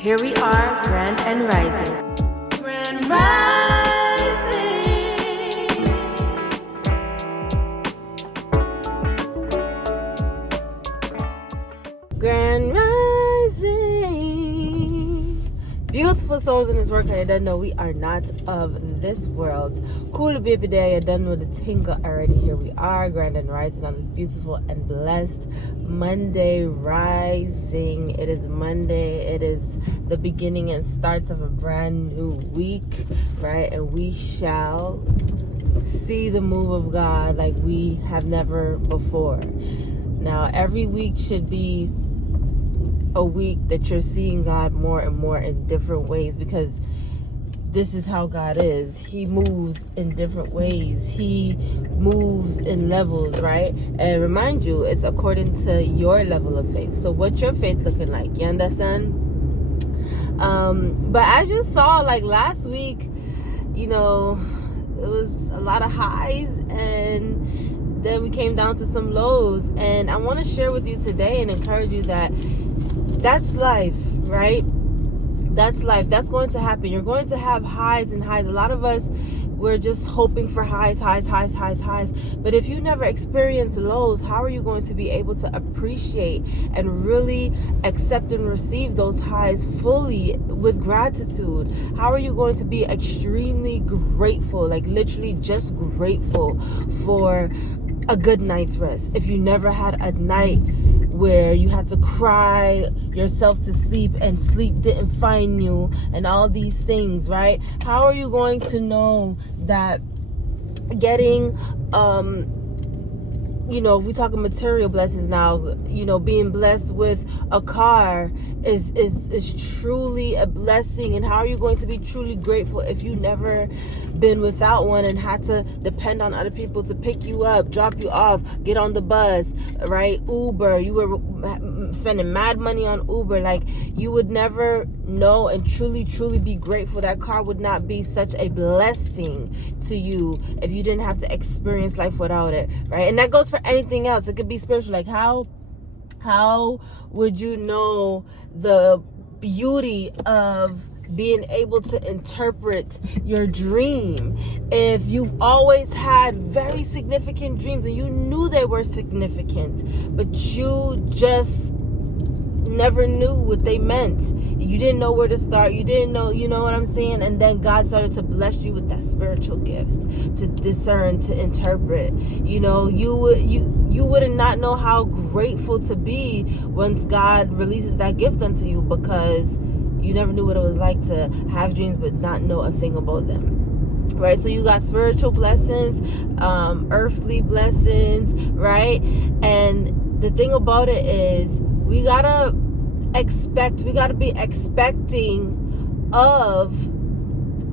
Here we are, Grand and Rising. Grand Rising. Grand Rising. Beautiful souls in this work. I don't know we are not of this world. Cool baby day. I don't know the tingle already. Here we are, Grand and Rising on this beautiful and blessed Monday rising. It is Monday. It is the beginning and start of a brand new week, right? And we shall see the move of God like we have never before. Now, every week should be a week that you're seeing God more and more in different ways, because this is how God is. He moves in different ways. He moves in levels, right? And remind you, it's according to your level of faith. So what's your faith looking like? You understand? But as you saw, like last week, you know, it was a lot of highs, and then we came down to some lows. And I want to share with you today and encourage you that that's life, right? That's life. That's going to happen. You're going to have highs and highs. A lot of us, we're just hoping for highs. But if you never experience lows, how are you going to be able to appreciate and really accept and receive those highs fully with gratitude? How are you going to be extremely grateful, like literally just grateful for a good night's rest if you never had a night where you had to cry yourself to sleep and sleep didn't find you and all these things, right? How are you going to know that getting if we talk material blessings now, being blessed with a car is truly a blessing? And how are you going to be truly grateful if you never been without one and had to depend on other people to pick you up, drop you off, get on the bus, right? Uber, you were spending mad money on Uber. Like, you would never know and truly be grateful. That car would not be such a blessing to you if you didn't have to experience life without it, right? And that goes for anything else. It could be spiritual. Like, how would you know the beauty of being able to interpret your dream if you've always had very significant dreams and you knew they were significant, but you just never knew what they meant? You didn't know where to start. You didn't know, you know what I'm saying? And then God started to bless you with that spiritual gift to discern, to interpret. You would not know how grateful to be once God releases that gift unto you, because you never knew what it was like to have dreams but not know a thing about them, right? So you got spiritual blessings, earthly blessings, right? And the thing about it is, we gotta be expecting of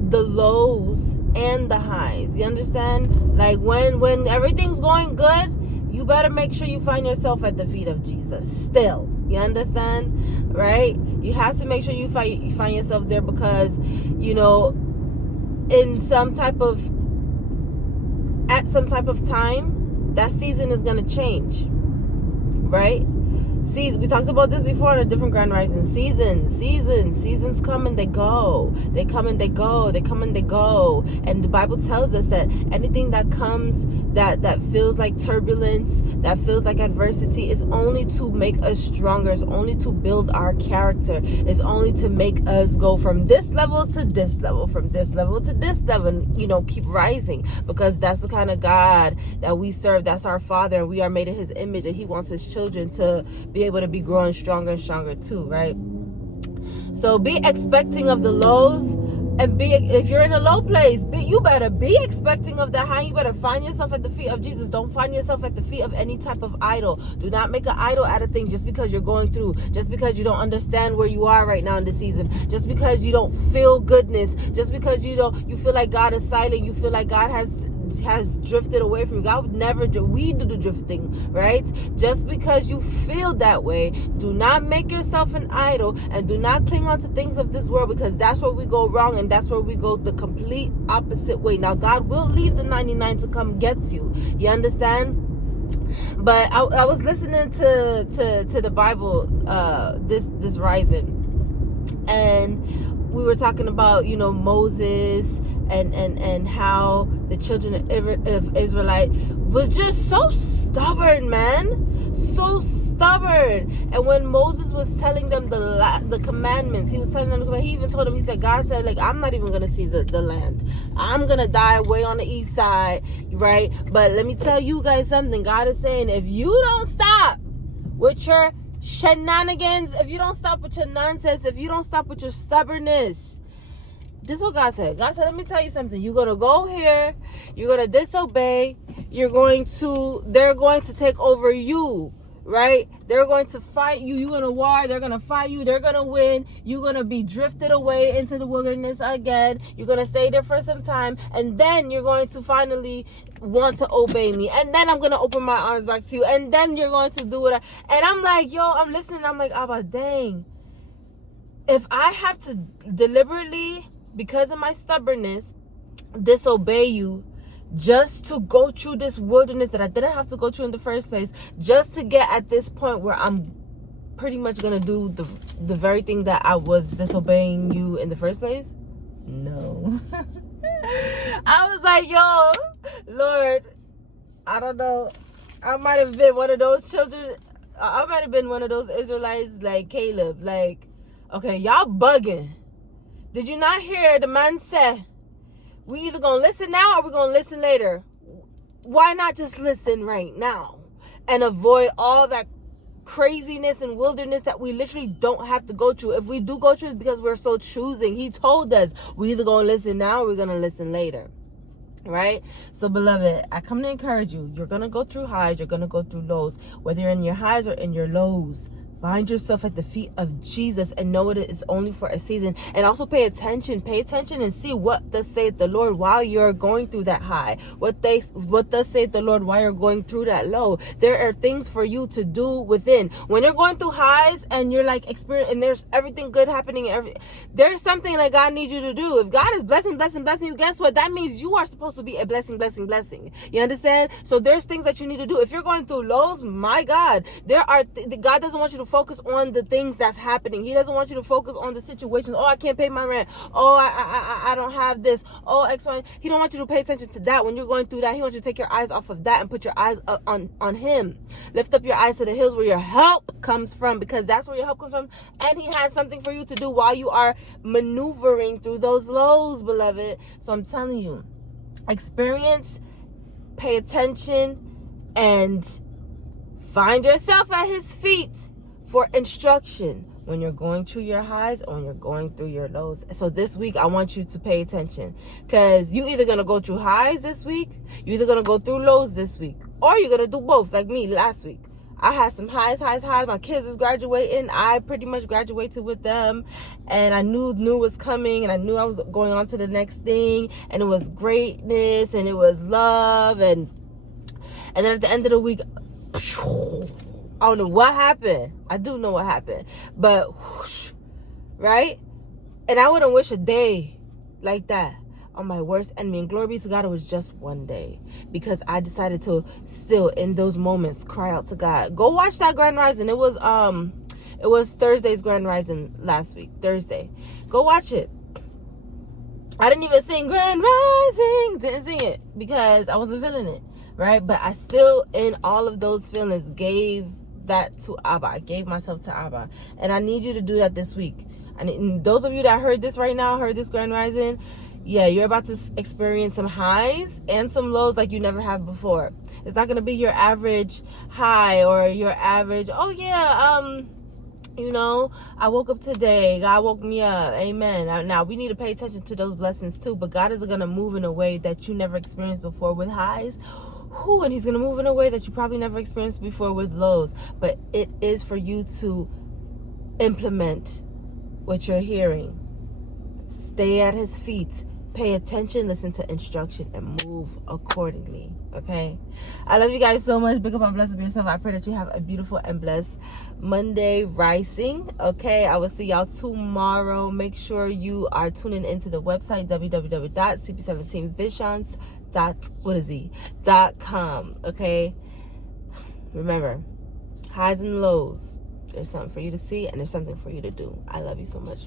the lows and the highs. You understand? Like, when everything's going good, you better make sure you find yourself at the feet of Jesus still. You understand? Right? You have to make sure you find yourself there, because at some type of time, that season is going to change, right? We talked about this before in a different Grand Rising. Seasons come and they go. They come and they go. And the Bible tells us that anything that comes that feels like turbulence, that feels like adversity, is only to make us stronger. It's only to build our character. It's only to make us go from this level to this level, from this level to this level, and keep rising, because that's the kind of God that we serve. That's our Father, and we are made in His image, and He wants His children to be able to be growing stronger and stronger too, right? So be expecting of the lows, and if you're in a low place, you better be expecting of the high. You better find yourself at the feet of Jesus. Don't find yourself at the feet of any type of idol. Do not make an idol out of things just because you're going through, just because you don't understand where you are right now in the season, just because you don't feel goodness, just because you feel like God is silent, you feel like God has drifted away from you. God would never we do the drifting, right? Just because you feel that way, do not make yourself an idol, and do not cling on to things of this world, because that's where we go wrong, and that's where we go the complete opposite way. Now, God will leave the 99 to come get you. You understand? But I was listening to the Bible this rising, and we were talking about, you know, Moses and how the children of Israelite was just so stubborn, man, so stubborn. And when Moses was telling them the commandments, he was telling them, he even told them, he said, God said, like, I'm not even gonna see the land. I'm gonna die way on the east side, right? But let me tell you guys something. God is saying, if you don't stop with your shenanigans, if you don't stop with your nonsense, if you don't stop with your stubbornness, this is what God said. God said, let me tell you something. You're going to go here. You're going to disobey. They're going to take over you, right? They're going to fight you. You're going to war. They're going to fight you. They're going to win. You're going to be drifted away into the wilderness again. You're going to stay there for some time. And then you're going to finally want to obey me. And then I'm going to open my arms back to you. And then you're going to do it. And I'm like, yo, I'm listening. I'm like, Abba, dang. If I have to deliberately, because of my stubbornness, disobey you just to go through this wilderness that I didn't have to go through in the first place, just to get at this point where I'm pretty much gonna do the very thing that I was disobeying you in the first place? No. I was like, yo, Lord, I don't know. I might have been one of those children. I might have been one of those Israelites like Caleb. Like, okay, y'all bugging. Did you not hear the man say, we either gonna listen now or we're gonna listen later? Why not just listen right now and avoid all that craziness and wilderness that we literally don't have to go through? If we do go through, it's because we're so choosing. He told us we either gonna listen now or we're gonna listen later. Right? So, beloved, I come to encourage you. You're gonna go through highs, you're gonna go through lows. Whether you're in your highs or in your lows, find yourself at the feet of Jesus and know it is only for a season. And also pay attention and see what thus saith the Lord while you're going through that high. What thus saith the Lord while you're going through that low. There are things for you to do within. When you're going through highs and you're like experiencing, and there's everything good happening, there's something that God needs you to do. If God is blessing you, guess what? That means you are supposed to be a blessing. You understand? So there's things that you need to do. If you're going through lows, my God, God doesn't want you to focus on the things that's happening. He doesn't want you to focus on the situations. Oh, I can't pay my rent. Oh, I don't have this. Oh, X, Y. He don't want you to pay attention to that. When you're going through that, he wants you to take your eyes off of that and put your eyes on him. Lift up your eyes to the hills where your help comes from, because that's where your help comes from. And he has something for you to do while you are maneuvering through those lows, beloved. So I'm telling you, experience, pay attention, and find yourself at his feet for instruction when you're going through your highs or when you're going through your lows. So this week, I want you to pay attention, because you're either going to go through highs this week, you're either going to go through lows this week, or you're going to do both like me last week. I had some highs. My kids was graduating. I pretty much graduated with them, and I knew was coming, and I knew I was going on to the next thing, and it was greatness, and it was love, and then at the end of the week, I don't know what happened. I do know what happened. But, whoosh, right? And I wouldn't wish a day like that on my worst enemy. And glory be to God, it was just one day. Because I decided to still, in those moments, cry out to God. Go watch that Grand Rising. It was Thursday's Grand Rising last week. Thursday. Go watch it. I didn't even sing Grand Rising. Didn't sing it because I wasn't feeling it. Right? But I still, in all of those feelings, gave that to Abba. I gave myself to Abba. And I need you to do that this week. And those of you that heard this right now, heard this Grand Rising, yeah, you're about to experience some highs and some lows like you never have before. It's not going to be your average high or your average, oh yeah, you know, I woke up today. God woke me up. Amen. Now, we need to pay attention to those blessings too. But God is going to move in a way that you never experienced before with highs. And he's going to move in a way that you probably never experienced before with lows. But it is for you to implement what you're hearing. Stay at his feet. Pay attention, listen to instruction, and move accordingly. Okay? I love you guys so much. Big up and blessed be yourself. I pray that you have a beautiful and blessed Monday rising. Okay? I will see y'all tomorrow. Make sure you are tuning into the website, www.cp17visions.com. Okay? Remember, highs and lows, There's something for you to see, and there's something for you to do. I love you so much.